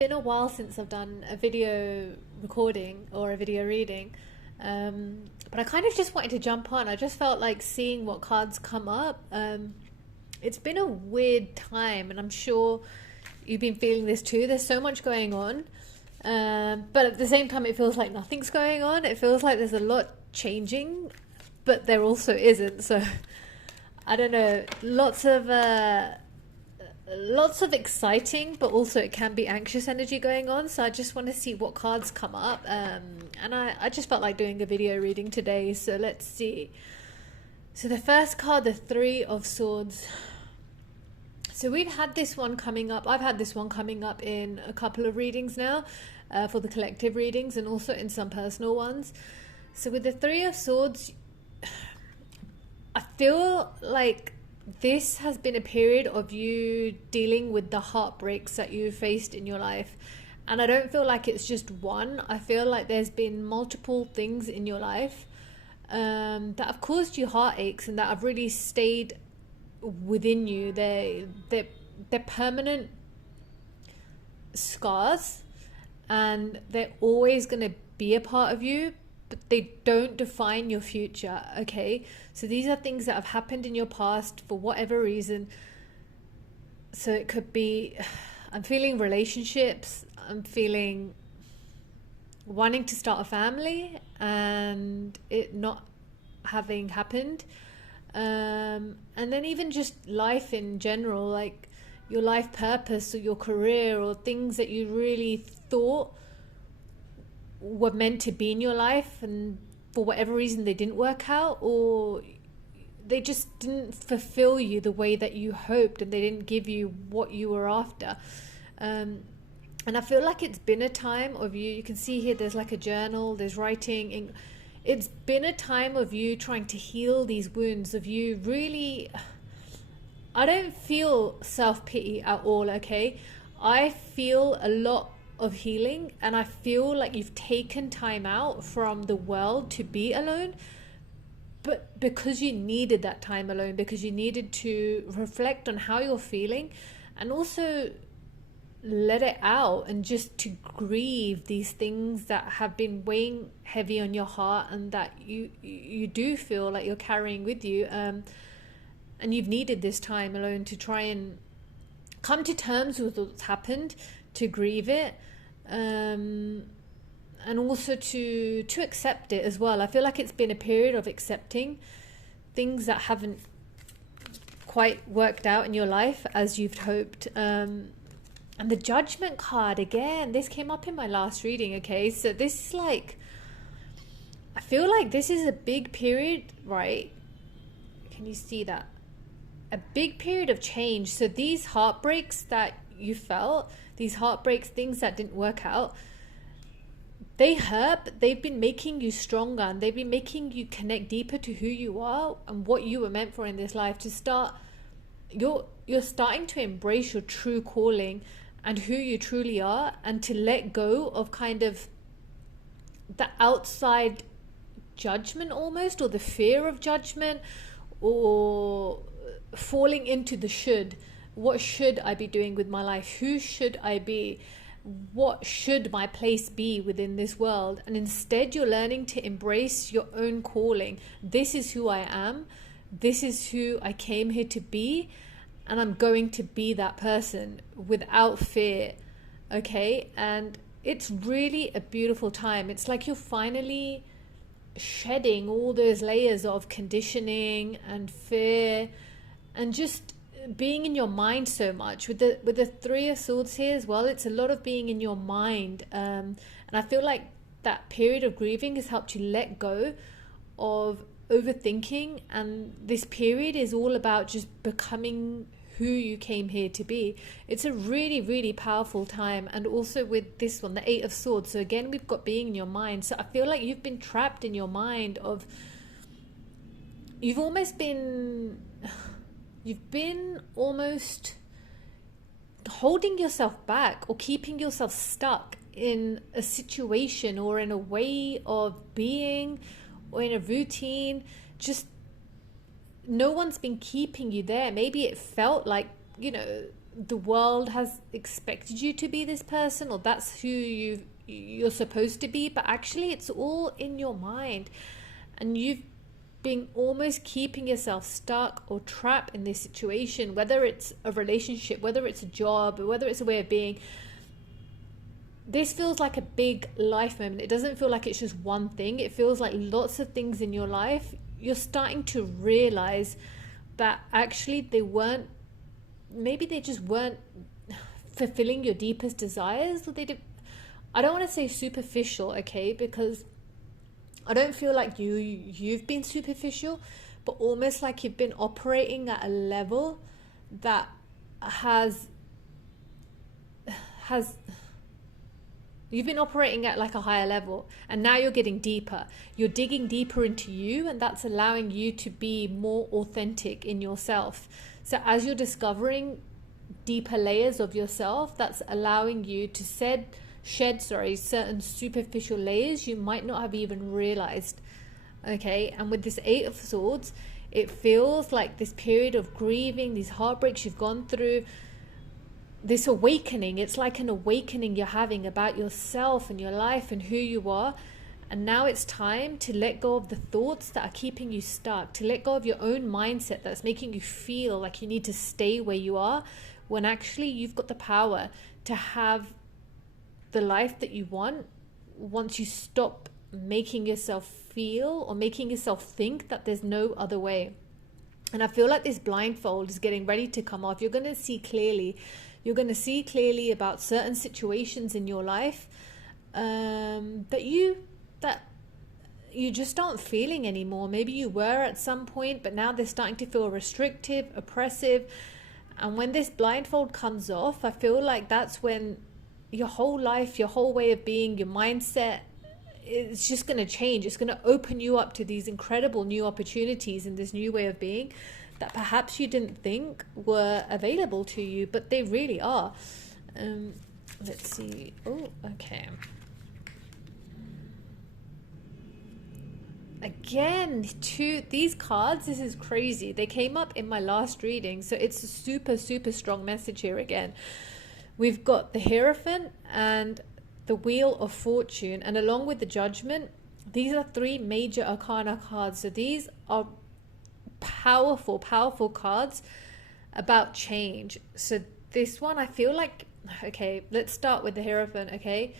Been a while since I've done a video recording or a video reading, but I kind of just wanted to jump on. I just felt like seeing what cards come up. It's been a weird time, and I'm sure you've been feeling this too. There's so much going on, but at the same time, it feels like nothing's going on. It feels like there's a lot changing, but there also isn't. So I don't know. Lots of exciting, but also it can be anxious energy going on. So I just want to see what cards come up. And I just felt like doing a video reading today. So let's see. So the first card, the Three of Swords. So we've had this one coming up. I've had this one coming up in a couple of readings now, for the collective readings and also in some personal ones. So with the Three of Swords, I feel like this has been a period of you dealing with the heartbreaks that you faced in your life. And I don't feel like it's just one. I feel like there's been multiple things in your life that have caused you heartaches and that have really stayed within you. They're permanent scars, and they're always going to be a part of you, but they don't define your future. Okay, so these are things that have happened in your past for whatever reason. So it could be, I'm feeling relationships, I'm feeling wanting to start a family and it not having happened, and then even just life in general, like your life purpose or your career or things that you really thought were meant to be in your life, and for whatever reason they didn't work out, or they just didn't fulfill you the way that you hoped, and they didn't give you what you were after. And I feel like it's been a time of you can see here there's like a journal, there's writing. It's been a time of you trying to heal these wounds, of you really, I don't feel self-pity at all, okay? I feel a lot of healing, and I feel like you've taken time out from the world to be alone, but because you needed that time alone, because you needed to reflect on how you're feeling and also let it out, and just to grieve these things that have been weighing heavy on your heart and that you do feel like you're carrying with you, and you've needed this time alone to try and come to terms with what's happened, to grieve it, and also to accept it as well. I feel like it's been a period of accepting things that haven't quite worked out in your life as you've hoped. And the Judgment card, again, this came up in my last reading, okay? So this is like, I feel like this is a big period, right? Can you see that? A big period of change. So these heartbreaks that you felt, these heartbreaks, things that didn't work out, they hurt, but they've been making you stronger, and they've been making you connect deeper to who you are and what you were meant for in this life. To start, you're starting to embrace your true calling and who you truly are, and to let go of kind of the outside judgment almost, or the fear of judgment, or falling into the should. What should I be doing with my life? Who should I be? What should my place be within this world? And instead you're learning to embrace your own calling. This is who I am. This is who I came here to be, and I'm going to be that person without fear. Okay? And it's really a beautiful time. It's like you're finally shedding all those layers of conditioning and fear, and just being in your mind so much. With the Three of Swords here as well, it's a lot of being in your mind, and I feel like that period of grieving has helped you let go of overthinking, and this period is all about just becoming who you came here to be. It's a really, really powerful time. And also with this one, the Eight of Swords, so again we've got being in your mind. So I feel like you've been trapped in your mind of, you've been almost holding yourself back, or keeping yourself stuck in a situation, or in a way of being, or in a routine. Just no one's been keeping you there. Maybe it felt like, the world has expected you to be this person, or that's who you're supposed to be, but actually it's all in your mind, and you've been almost keeping yourself stuck or trapped in this situation, whether it's a relationship, whether it's a job, or whether it's a way of being. This feels like a big life moment. It doesn't feel like it's just one thing. It feels like lots of things in your life. You're starting to realize that actually maybe they just weren't fulfilling your deepest desires, or I don't want to say superficial, okay, because I don't feel like you've been superficial, but almost like you've been operating at a level that has you've been operating at like a higher level, and now you're getting deeper. You're digging deeper into you, and that's allowing you to be more authentic in yourself. So as you're discovering deeper layers of yourself, that's allowing you to shed certain superficial layers you might not have even realized. Okay, and with this Eight of Swords, it feels like this period of grieving, these heartbreaks you've gone through, this awakening. It's like an awakening you're having about yourself and your life and who you are. And now it's time to let go of the thoughts that are keeping you stuck, to let go of your own mindset that's making you feel like you need to stay where you are, when actually you've got the power to have the life that you want once you stop making yourself feel or making yourself think that there's no other way. And I feel like this blindfold is getting ready to come off. You're going to see clearly. You're going to see clearly about certain situations in your life that you just aren't feeling anymore. Maybe you were at some point, but now they're starting to feel restrictive, oppressive. And when this blindfold comes off, I feel like that's when your whole life, your whole way of being, your mindset, it's just going to change. It's going to open you up to these incredible new opportunities in this new way of being that perhaps you didn't think were available to you, but they really are. Let's see. Oh, okay. Again, these cards, this is crazy. They came up in my last reading, so it's a super, super strong message here again. We've got the Hierophant and the Wheel of Fortune, and along with the Judgment, these are three major arcana cards. So these are powerful cards about change. So this one, I feel like, okay, let's start with the Hierophant. Okay,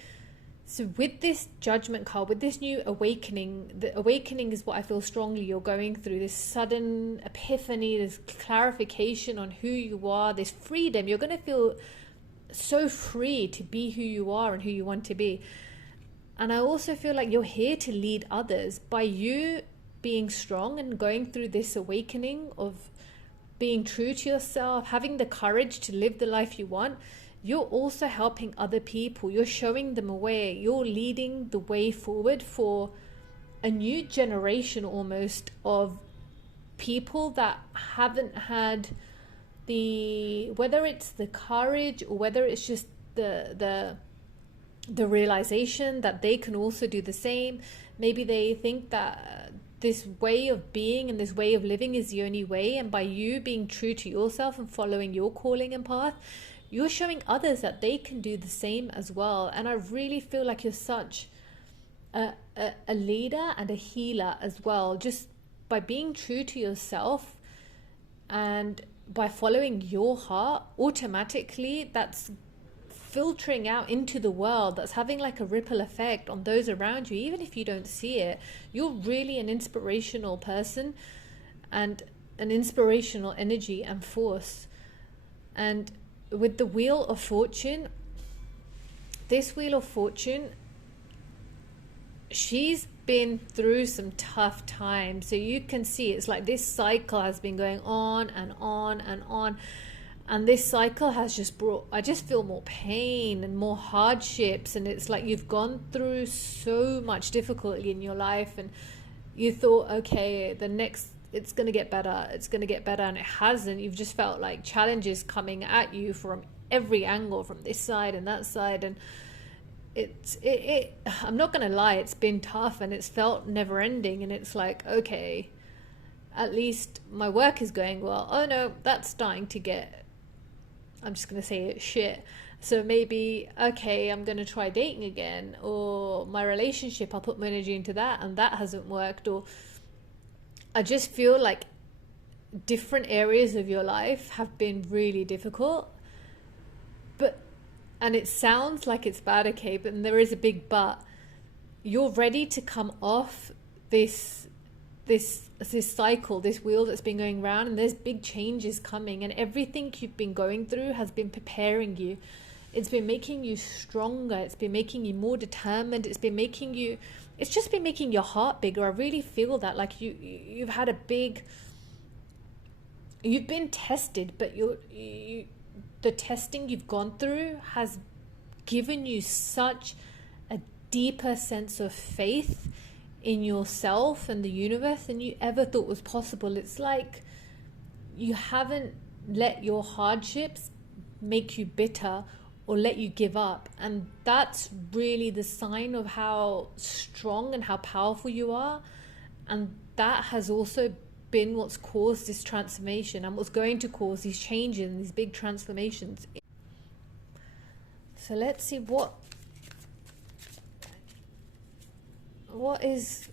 so with this Judgment card, with this new awakening, the awakening is what I feel strongly you're going through, this sudden epiphany, this clarification on who you are, this freedom. You're going to feel so free to be who you are and who you want to be. And I also feel like you're here to lead others by you being strong and going through this awakening of being true to yourself, having the courage to live the life you want. You're also helping other people. You're showing them a way. You're leading the way forward for a new generation almost of people that haven't had whether it's the courage or whether it's just the realization that they can also do the same. Maybe they think that this way of being and this way of living is the only way, and by you being true to yourself and following your calling and path, you're showing others that they can do the same as well. And I really feel like you're such a leader and a healer as well, just by being true to yourself and by following your heart. Automatically that's filtering out into the world, that's having like a ripple effect on those around you, even if you don't see it. You're really an inspirational person and an inspirational energy and force. And with the Wheel of Fortune, this Wheel of Fortune, she's been through some tough times. So you can see it's like this cycle has been going on and on and on. And this cycle has just brought, I just feel more pain and more hardships. And it's like you've gone through so much difficulty in your life. And you thought, okay, it's going to get better. It's going to get better. And it hasn't. You've just felt like challenges coming at you from every angle, from this side and that side. And I'm not going to lie, it's been tough and it's felt never ending. And it's like, okay, at least my work is going well. Oh no, that's starting to get I'm just going to say it, shit. So maybe, okay, I'm going to try dating again, or my relationship, I'll put my energy into that and that hasn't worked. Or I just feel like different areas of your life have been really difficult. But, and it sounds like it's bad, okay, but there is a big but. You're ready to come off this cycle, this wheel that's been going round, and there's big changes coming, and everything you've been going through has been preparing you. It's been making you stronger. It's been making you more determined. It's just been making your heart bigger. I really feel that, like you've had you've been tested, but the testing you've gone through has given you such a deeper sense of faith in yourself and the universe than you ever thought was possible. It's like you haven't let your hardships make you bitter or let you give up. And that's really the sign of how strong and how powerful you are. And that has also been what's caused this transformation and what's going to cause these changes and these big transformations. So let's see what is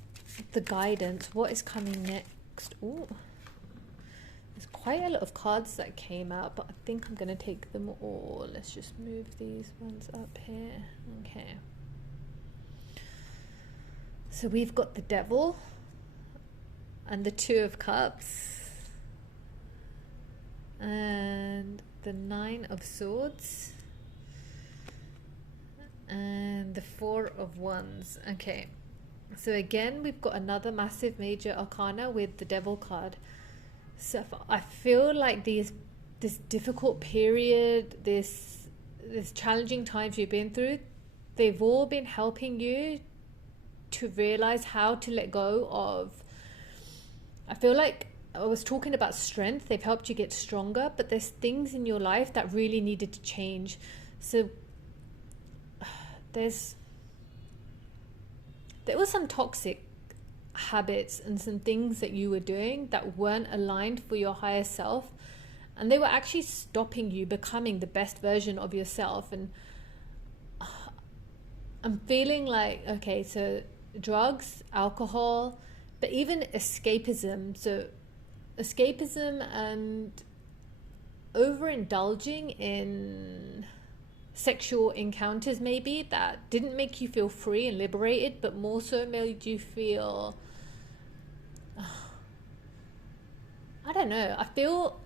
the guidance, what is coming next. Ooh, there's quite a lot of cards that came out, but I think I'm going to take them all. Let's just move these ones up here. Okay, so we've got the Devil and the Two of Cups and the Nine of Swords and the Four of Wands. Okay, so again we've got another massive major arcana with the Devil card. So I feel like this difficult period, this challenging times you've been through, they've all been helping you to realize how to let go of. I feel like I was talking about strength. They've helped you get stronger, but there's things in your life that really needed to change. So there were some toxic habits and some things that you were doing that weren't aligned for your higher self, and they were actually stopping you becoming the best version of yourself. And I'm feeling like, okay, so drugs, alcohol, but even escapism. So escapism and overindulging in sexual encounters maybe that didn't make you feel free and liberated, but more so made you feel, I don't know, I feel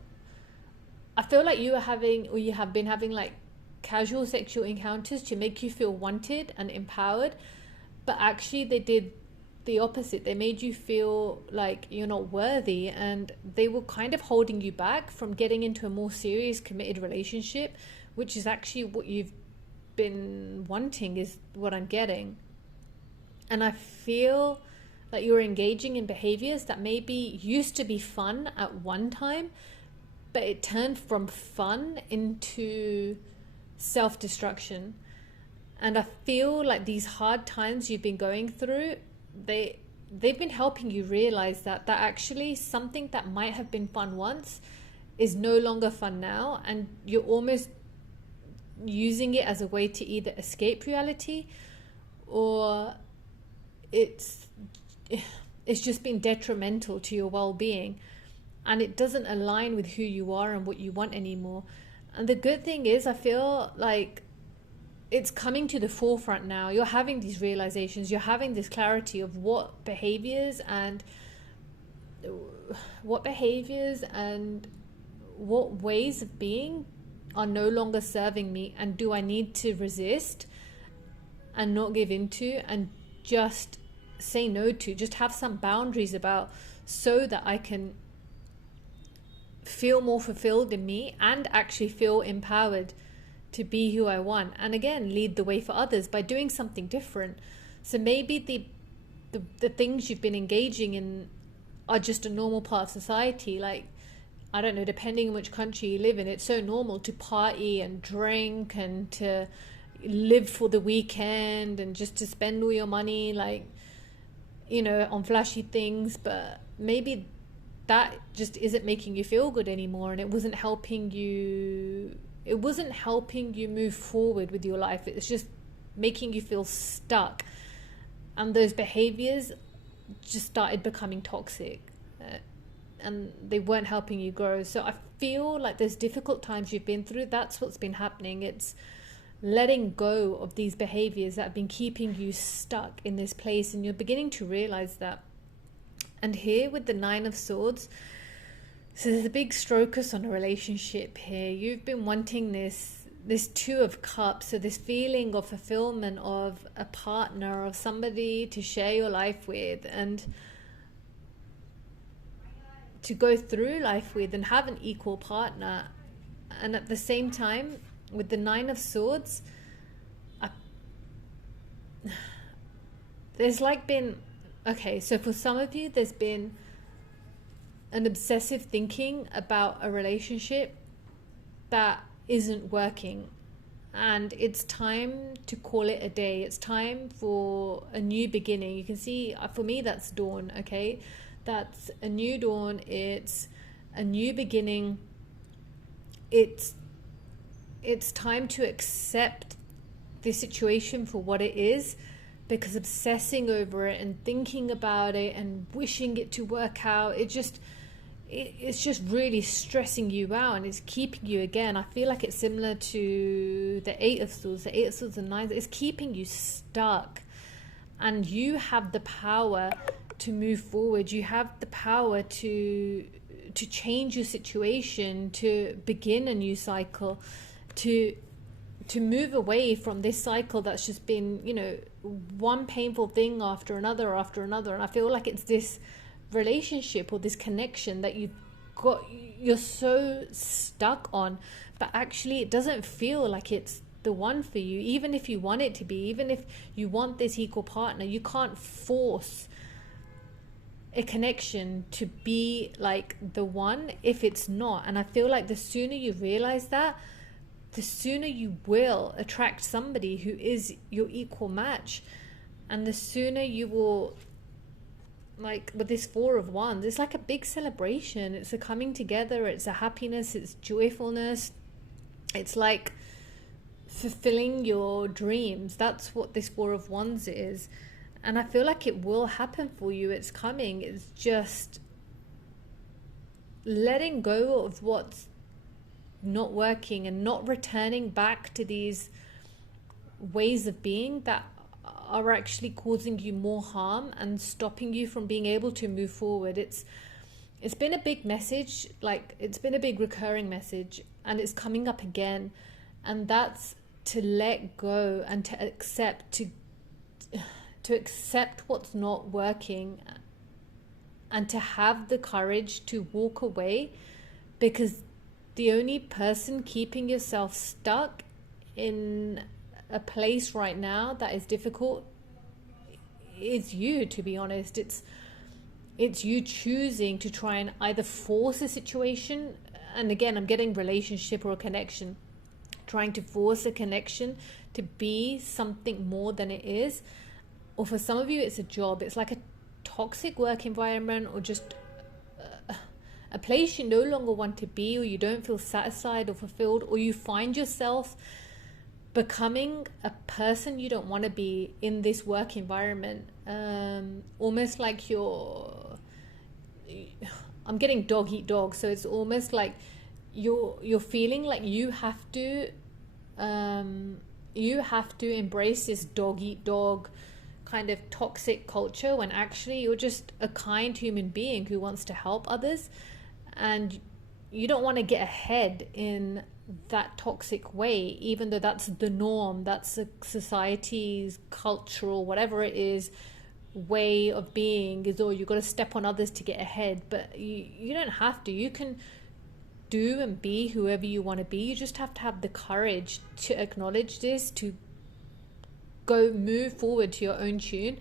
like you were having, or you have been having, like casual sexual encounters to make you feel wanted and empowered, but actually they did the opposite. They made you feel like you're not worthy, and they were kind of holding you back from getting into a more serious committed relationship, which is actually what you've been wanting, is what I'm getting. And I feel like you're engaging in behaviors that maybe used to be fun at one time, but it turned from fun into self-destruction. And I feel like these hard times you've been going through, they've been helping you realize that actually something that might have been fun once is no longer fun now, and you're almost using it as a way to either escape reality, or it's just been detrimental to your well-being, and it doesn't align with who you are and what you want anymore. And the good thing is, I feel like it's coming to the forefront now. You're having these realizations, you're having this clarity of what behaviors and what ways of being are no longer serving me, and do I need to resist and not give into and just say no to, just have some boundaries about, so that I can feel more fulfilled in me and actually feel empowered to be who I want, and again lead the way for others by doing something different. So maybe the things you've been engaging in are just a normal part of society. Like, I don't know, depending on which country you live in, it's so normal to party and drink and to live for the weekend and just to spend all your money, like, you know, on flashy things. But maybe that just isn't making you feel good anymore, and it wasn't helping you it wasn't helping you move forward with your life. It's just making you feel stuck. And those behaviors just started becoming toxic. And they weren't helping you grow. So I feel like those difficult times you've been through, that's what's been happening. It's letting go of these behaviors that have been keeping you stuck in this place, and you're beginning to realize that. And here with the 9 of Swords, so there's a big focus on a relationship here. You've been wanting this 2 of Cups, so this feeling of fulfillment of a partner, of somebody to share your life with and to go through life with and have an equal partner. And at the same time, with the 9 of Swords, there's like been, okay, so for some of you, there's been an obsessive thinking about a relationship that isn't working, and it's time to call it a day. It's time for a new beginning. You can see, for me, that's dawn. Okay, that's a new dawn. It's a new beginning. It's time to accept the situation for what it is, because obsessing over it and thinking about it and wishing it to work out, it's just really stressing you out, and it's keeping you, again, I feel like it's similar to the 8 of Swords. The 8 of Swords and 9, it's keeping you stuck. And you have the power to move forward. You have the power to change your situation, to begin a new cycle, to move away from this cycle that's just been, one painful thing after another. And I feel like it's this relationship or this connection that you're so stuck on, but actually it doesn't feel like it's the one for you. Even if you want it to be, even if you want this equal partner, you can't force a connection to be like the one if it's not. And I feel like the sooner you realize that, the sooner you will attract somebody who is your equal match, and the sooner you will, like with this 4 of Wands, it's like a big celebration. It's a coming together, it's a happiness, it's joyfulness, it's like fulfilling your dreams. That's what this 4 of Wands is. And I feel like it will happen for you. It's coming. It's just letting go of what's not working and not returning back to these ways of being that are actually causing you more harm and stopping you from being able to move forward. It's been a big message, like it's been a big recurring message, and it's coming up again. And that's to let go and to accept what's not working, and to have the courage to walk away, because the only person keeping yourself stuck in a place right now that is difficult is you, to be honest. It's you choosing to try and either force a situation, and again, I'm getting relationship or a connection, trying to force a connection to be something more than it is. Or for some of you, it's a job. It's like a toxic work environment, or just a place you no longer want to be, or you don't feel satisfied or fulfilled, or you find yourself becoming a person you don't want to be in this work environment. Almost like I'm getting dog eat dog. So it's almost like you're feeling like you have to embrace this dog eat dog kind of toxic culture, when actually you're just a kind human being who wants to help others, and you don't want to get ahead in that toxic way, even though that's the norm, that's a society's cultural, whatever it is, way of being, is, or you've got to step on others to get ahead. But you don't have to. You can do and be whoever you want to be. You just have to have the courage to acknowledge this, to go move forward to your own tune,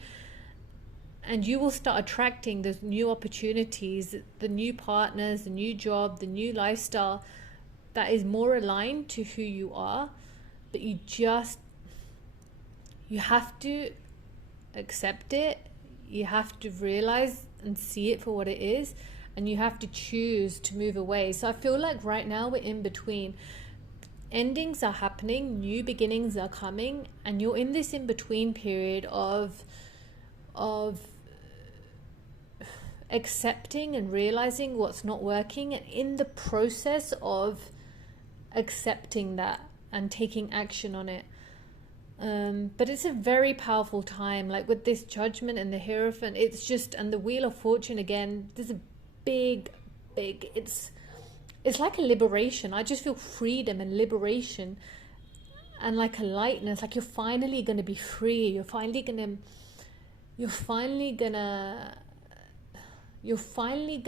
and you will start attracting those new opportunities, the new partners, the new job, the new lifestyle that is more aligned to who you are. But you have to accept it. You have to realize and see it for what it is, and you have to choose to move away. So I feel like right now we're in between. endings are happening, new beginnings are coming, and you're in this in between period of accepting and realizing what's not working, and in the process of accepting that and taking action on it. But it's a very powerful time, like with this Judgment and the Hierophant. It's just, and the Wheel of Fortune again, there's a big it's like a liberation. I just feel freedom and liberation, and like a lightness, like you're finally going to be free. You're finally going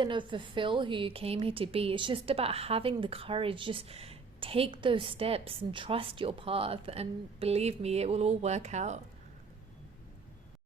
to fulfill who you came here to be. It's just about having the courage. Just take those steps and trust your path, and believe me, it will all work out.